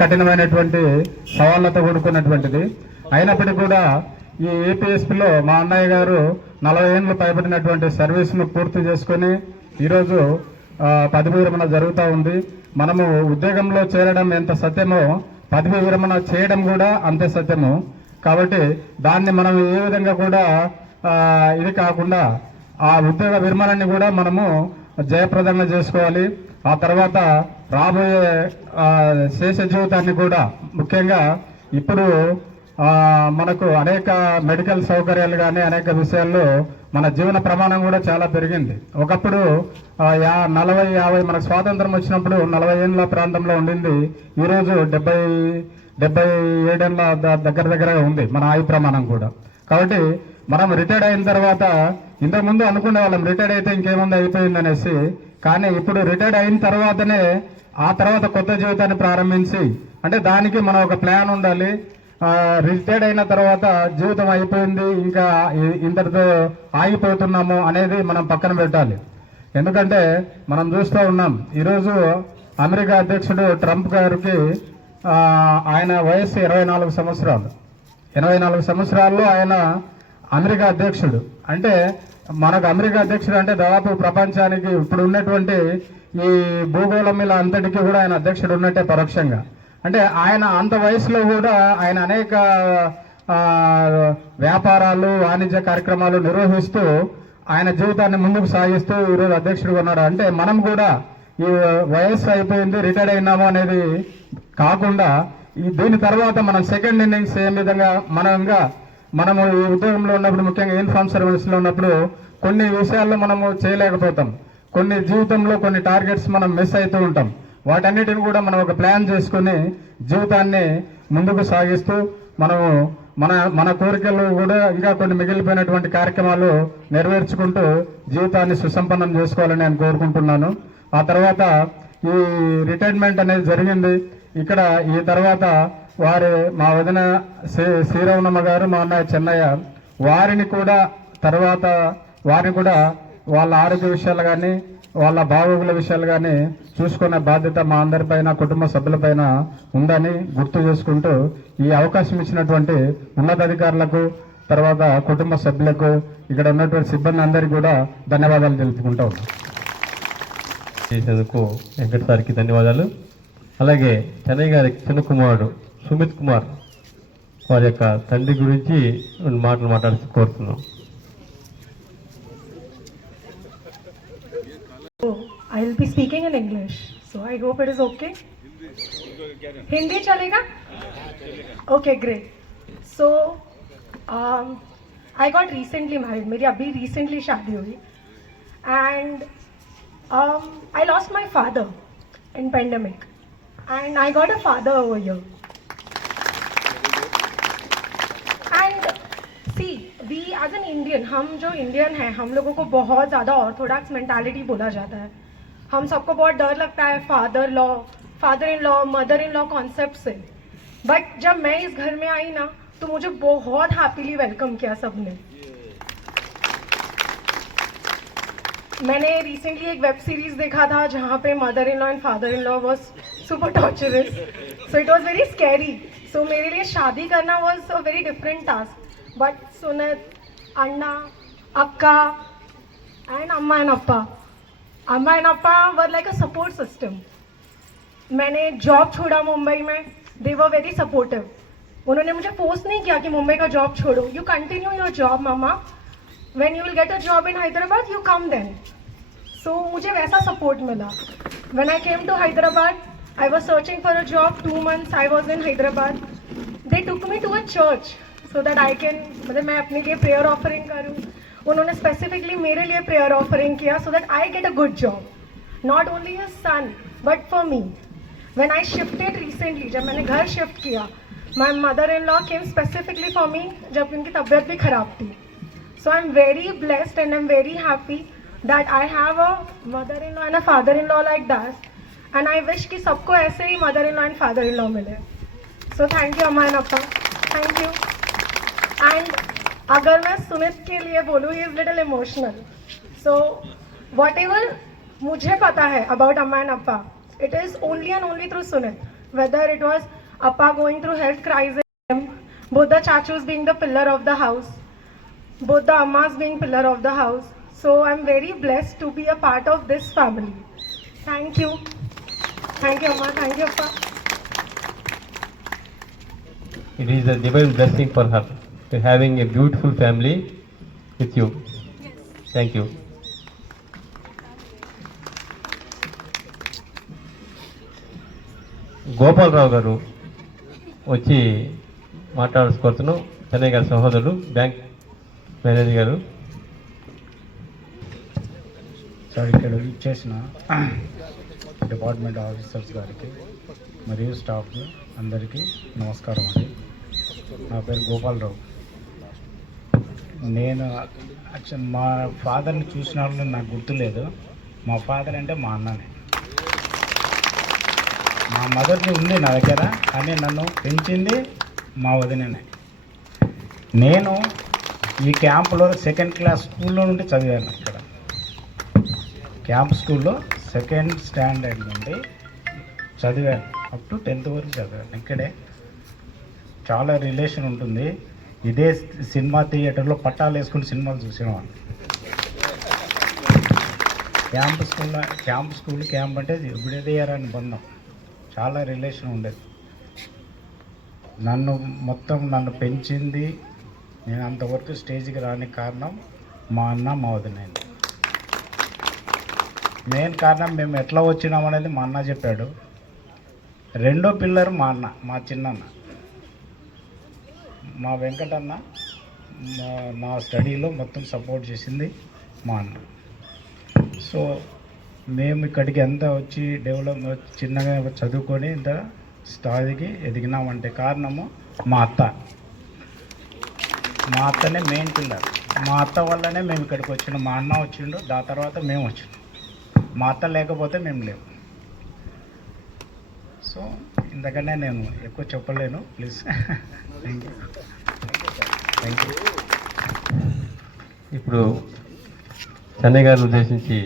కఠినమైనటువంటి సవాళ్ళతో కూడుకున్నటువంటిది అయినప్పటికీ కూడా ఈ ఏపీఎస్పీలో మా అన్నయ్య గారు నలభై ఏళ్ళు పైబడినటువంటి సర్వీస్ను పూర్తి చేసుకొని ఈరోజు పదవి విరమణ జరుగుతూ ఉంది. మనము ఉద్యోగంలో చేరడం ఎంత సత్యమో పదవి విరమణ చేయడం కూడా అంతే సత్యము. కాబట్టి దాన్ని మనం ఏ విధంగా కూడా ఇది కాకుండా ఆ ఉద్యోగ విరమణని కూడా మనము జయప్రదంగా చేసుకోవాలి. ఆ తర్వాత రాబోయే శేష జీవితాన్ని కూడా ముఖ్యంగా ఇప్పుడు మనకు అనేక మెడికల్ సౌకర్యాలు కానీ అనేక విషయాల్లో మన జీవన ప్రమాణం కూడా చాలా పెరిగింది. ఒకప్పుడు యా నలభై యాభై మనకు స్వాతంత్రం వచ్చినప్పుడు నలభై ఏళ్ళ ప్రాంతంలో ఉండింది. ఈరోజు డెబ్బై డెబ్బై ఏడేళ్ళ దగ్గర దగ్గరగా ఉంది మన ఆయు ప్రమాణం కూడా. కాబట్టి మనం రిటైర్డ్ అయిన తర్వాత ఇంతకుముందు అనుకునే వాళ్ళం రిటైర్డ్ అయితే ఇంకేముంది అయిపోయింది అనేసి కానీ ఇప్పుడు రిటైర్డ్ అయిన తర్వాతనే ఆ తర్వాత కొత్త జీవితాన్ని ప్రారంభించి అంటే దానికి మనం ఒక ప్లాన్ ఉండాలి. రిటైర్డ్ అయిన తర్వాత జీవితం అయిపోయింది ఇంకా ఇంతటితో ఆగిపోతున్నాము అనేది మనం పక్కన పెట్టాలి. ఎందుకంటే మనం చూస్తూ ఉన్నాం ఈరోజు అమెరికా అధ్యక్షుడు ట్రంప్ గారికి ఆయన వయస్సు ఇరవై నాలుగు సంవత్సరాలు. ఇరవై నాలుగు సంవత్సరాల్లో ఆయన అమెరికా అధ్యక్షుడు. అంటే మనకు అమెరికా అధ్యక్షుడు అంటే దాదాపు ప్రపంచానికి ఇప్పుడు ఉన్నటువంటి ఈ భూగోళం మీద అంతటికీ కూడా ఆయన అధ్యక్షుడు ఉన్నట్టే పరోక్షంగా. అంటే ఆయన అంత వయసులో కూడా ఆయన అనేక వ్యాపారాలు వాణిజ్య కార్యక్రమాలు నిర్వహిస్తూ ఆయన జీవితాన్ని ముందుకు సాగిస్తూ ఈరోజు అధ్యక్షుడిగా ఉన్నాడు. అంటే మనం కూడా ఈ వయస్సు అయిపోయింది రిటైర్డ్ అయినాము అనేది కాకుండా ఈ దీని తర్వాత మనం సెకండ్ ఇన్నింగ్స్ ఏ విధంగా మనంగా మనము ఈ ఉద్యోగంలో ఉన్నప్పుడు ముఖ్యంగా యూనిఫామ్ సర్వీస్లో ఉన్నప్పుడు కొన్ని విషయాల్లో మనము చేయలేకపోతాం. కొన్ని జీవితంలో కొన్ని టార్గెట్స్ మనం మిస్ అవుతూ ఉంటాం. వాటన్నిటిని కూడా మనం ఒక ప్లాన్ చేసుకుని జీవితాన్ని ముందుకు సాగిస్తూ మనము మన మన కోరికలు కూడా ఇంకా కొన్ని మిగిలిపోయినటువంటి కార్యక్రమాలు నెరవేర్చుకుంటూ జీవితాన్ని సుసంపన్నం చేసుకోవాలని నేను కోరుకుంటున్నాను. ఆ తర్వాత ఈ రిటైర్మెంట్ అనేది జరిగింది. ఇక్కడ ఈ తర్వాత వారు మా వదిన శ్రీ- శ్రీరవణమ్మ గారు మా అన్నయ్య చెన్నయ్య వారిని కూడా తర్వాత వారిని కూడా వాళ్ళ ఆరోగ్య విషయాలు కానీ వాళ్ళ బాగోగుల విషయాలు కానీ చూసుకునే బాధ్యత మా అందరిపైన కుటుంబ సభ్యులపైన ఉందని గుర్తు చేసుకుంటూ ఈ అవకాశం ఇచ్చినటువంటి ఉన్నతాధికారులకు తర్వాత కుటుంబ సభ్యులకు ఇక్కడ ఉన్నటువంటి సిబ్బంది అందరికీ కూడా ధన్యవాదాలు తెలుపుకుంటా ఉన్నాం. చేసేందుకు వెంకట సార్కి ధన్యవాదాలు. అలాగే చెన్నయ్య గారి చిన్న కుమారుడు సుమిత్ కుమార్ వారి యొక్క తండ్రి గురించి రెండు మాటలు మాట్లాడి కోరుతున్నాం I'll be speaking in English, so I hope it is okay. Hindi chalega? Okay, great. So, um, I got recently married. मेरी अभी recently शादी हुई, and um, I lost my father in pandemic, and I got a father over here. Indian हम जो Indian हैं, हम लोगों को बहुत ज़्यादा ऑर्थोडॉक्स मेंटालिटी बोला जाता है। हम सबको बहुत डर लगता है father law father in law mother in law concept से। बट जब मैं इस घर में आई ना तो मुझे बहुत हैप्पीली वेलकम किया सबने। मैंने रिसेंटली एक वेब सीरीज़ देखा था, जहाँ पे mother in law and father in law was super torturous so it was very scary so मेरे लिए शादी करना was a very different task but सुनत अण्णा अक्का एंड अम्मा एंड अप्पा अम्मा and Appa were like a support system मैंने जॉब छोड़ा मुंबई में. दे वर वेरी सपोर्टिव उन्होंने मुझे फोर्स नहीं किया कि मुंबई का जॉब छोड़ो. You continue your job mama when you will get a job in Hyderabad you come then so मुझे वैसा सपोर्ट मिला. When I came to Hyderabad I was searching for a job two months I was in Hyderabad they took me to a church so that I can मतलब मैं अपने लिए prayer offering करूँ। उन्होंने specifically मेरे लिए prayer offering किया so that I get a good job not only a son but for me when I shifted recently जब मैंने घर शिफ्ट किया my mother in law came specifically for me जब उनकी तबीयत भी खराब थी। So I am very blessed and I am very happy that I have a mother in law and a father in law like that and I wish कि सबको ऐसे ही mother in law and father in law मिले। So thank you अमान अपा thank you and अगर मैं सुमित के लिए बोलूँ he is little emotional so whatever मुझे पता है अबाउट अम्मा एंड अपा it is only and only through Sumit. Whether it was Appa going through health crisis Buddha चाचूज being the pillar of the house Buddha Amma's being pillar of the house so I am very blessed to be a part of this family thank you thank you अम्मा thank you Appa it is a divine blessing for her to having a beautiful family with you. Thank you. Gopalarao గారు వచ్చి మాట్లాడుకోతున్నాం చెన్నై గారి సహోదరుడు bank manager గారు sir ఇక్కడ ఇచ్చేసిన department officers గారికి మరియు స్టాఫ్ అందరికీ నమస్కారం అండి నా పేరు గోపాలరావు నేను మా ఫాదర్ని చూసిన వాళ్ళు నాకు గుర్తులేదు. మా ఫాదర్ అంటే మా అన్ననే. మా మదర్ది ఉంది నా దగ్గర కానీ నన్ను పెంచింది మా వదిననే. నేను ఈ క్యాంపులో సెకండ్ క్లాస్ స్కూల్లో నుండి చదివాను ఇక్కడ. క్యాంప్ స్కూల్లో సెకండ్ స్టాండర్డ్ నుండి చదివాను. అప్ టు టెన్త్ వరకు చదివాను. ఇక్కడే చాలా రిలేషన్ ఉంటుంది. ఇదే సినిమా థియేటర్లో పట్టాలు వేసుకుని సినిమాలు చూసేవాడిని. Camp school camp school camp అంటే విడదీయారని బంధం. చాలా రిలేషన్ ఉండేది. నన్ను మొత్తం నన్ను పెంచింది నేను అంతవరకు స్టేజ్కి రానికి కారణం మా అన్న మా వదినండి మెయిన్ కారణం మేము ఎట్లా వచ్చినాం అనేది మా అన్న చెప్పాడు. రెండో పిల్లర్ మా అన్న మా చిన్నన్న. మా వెంకటన్న మా నా స్టడీలో మొత్తం సపోర్ట్ చేసింది మా అన్న. సో మేము ఇక్కడికి ఎంత వచ్చి డెవలప్ చిన్నగా చదువుకొని ఇంత స్థాయికి ఎదిగినామంటే కారణము మా అత్త. మా అత్తనే మెయిన్ పిల్లర్ మా అత్త వల్లనే మేము ఇక్కడికి వచ్చినాం. మా అన్న వచ్చిండు దాని తర్వాత మేము వచ్చినాం. మా అత్త లేకపోతే మేము లేవు. సో ఇంతకనే నేను ఎక్కువ చెప్పలేను please thank you thank you ఇప్పుడు చెన్నై గారిని ఉద్దేశించి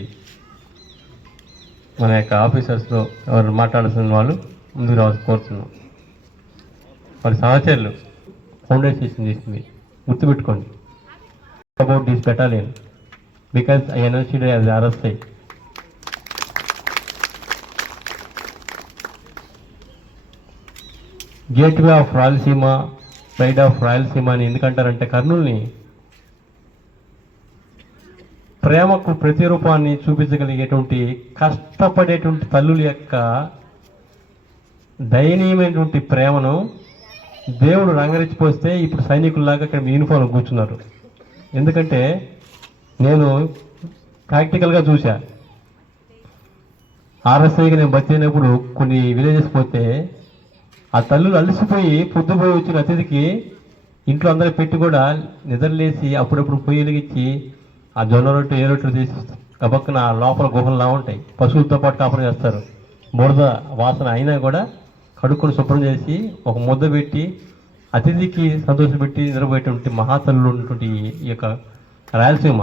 మన యొక్క ఆఫీసర్స్లో ఎవరు మాట్లాడాల్సిన వాళ్ళు ముందుకు రావాల్సి కోరుతున్నాం. వారి సహచరులు ఫౌండేషన్ చేసింది గుర్తుపెట్టుకోండి. About this battalion because I energy as RSI gateway of Rayalaseema pride of Rayalaseema అని ఎందుకంటారంటే కర్నూల్ని ప్రేమకు ప్రతిరూపాన్ని చూపించగలిగేటువంటి కష్టపడేటువంటి తల్లుల యొక్క దయనీయమైనటువంటి ప్రేమను దేవుడు రంగరించిపోస్తే ఇప్పుడు సైనికుల్లాగా ఇక్కడ యూనిఫామ్ కూర్చున్నారు. ఎందుకంటే నేను ప్రాక్టికల్గా చూశా. ఆర్ఎస్ఐకి నేను బతికినప్పుడు కొన్ని విలేజెస్ పోతే ఆ తల్లులు అలసిపోయి పొద్దుపోయి వచ్చిన అతిథికి ఇంట్లో అందరూ పెట్టి కూడా నిద్రలేసి అప్పుడప్పుడు పొయ్యి ఆ జొన్న రొట్టె ఏ రొట్టెలు తీసి గబక్కన ఆ లోపల గుహల్లా ఉంటాయి. పశువులతో పాటు కాపురం చేస్తారు. బురద వాసన అయినా కూడా కడుక్కొని శుభ్రం చేసి ఒక ముద్ద పెట్టి అతిథికి సంతోషపెట్టి నిద్రపోయేటువంటి మహాతల్లు ఉన్నటువంటి ఈ యొక్క రాయలసీమ.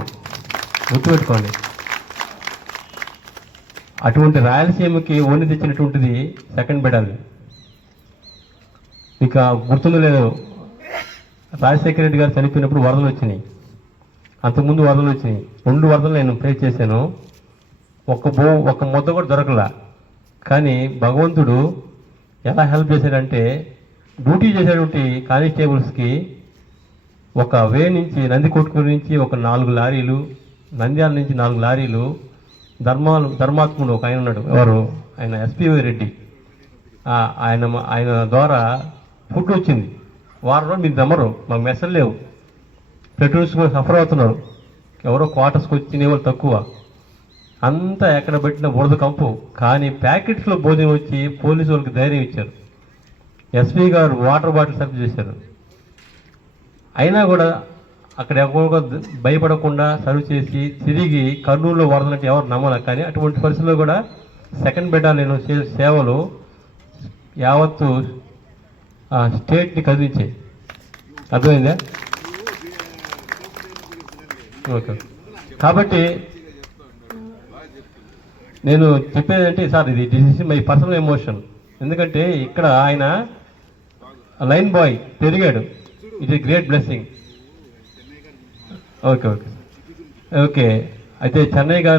గుర్తుపెట్టుకోండి. అటువంటి రాయలసీమకి ఓని తెచ్చినటువంటిది సెకండ్ బెడాలి ఇక గుర్తుందో లేదు రాజశేఖర రెడ్డి గారు చనిపోయినప్పుడు వరదలు వచ్చినాయి. అంతకుముందు వరదలు వచ్చినాయి. రెండు వరదలు నేను ప్రే చేశాను. ఒక్క బో ఒక్క ముద్ద కూడా దొరకలా. కానీ భగవంతుడు ఎలా హెల్ప్ చేశాడంటే డ్యూటీ చేసేటువంటి కానిస్టేబుల్స్కి ఒక వే నుంచి నందికొట్టుకు నుంచి ఒక నాలుగు లారీలు నంద్యాల నుంచి నాలుగు లారీలు ధర్మాలు ధర్మాత్ముడు ఒక ఆయన ఉన్నాడు. ఎవరు? ఆయన ఎస్పీవై రెడ్డి. ఆయన ఆయన ద్వారా ఫుడ్ వచ్చింది. వారం రోజులు మీరు నమ్మరు మాకు మెసలు లేవు. పెట్రోల్స్ కూడా సఫర్ అవుతున్నారు. ఎవరో క్వార్టర్స్కి వచ్చిన వాళ్ళు తక్కువ. అంతా ఎక్కడ పెట్టిన బురద కంపు. కానీ ప్యాకెట్స్లో భోజనం వచ్చి పోలీసు వాళ్ళకి ధైర్యం ఇచ్చారు. ఎస్పీ గారు వాటర్ బాటిల్ సర్వ్ చేశారు. అయినా కూడా అక్కడ ఎవరు భయపడకుండా సర్వ్ చేసి తిరిగి కర్నూలులో వరదలంటే ఎవరు నమ్మలే కానీ అటువంటి పరిస్థితుల్లో కూడా సెకండ్ బెటాలియన్ చే- సేవలు యావత్తు ఆ, స్టేట్ని కదిలించాయి అర్థమైందా? ఓకే. కాబట్టి నేను చెప్పేది అంటే సార్ ఇది this is my personal emotion ఎందుకంటే ఇక్కడ ఆయన లైన్ బాయ్ పెరిగాడు. ఇది great blessing okay okay. Okay. అయితే చెన్నై గారు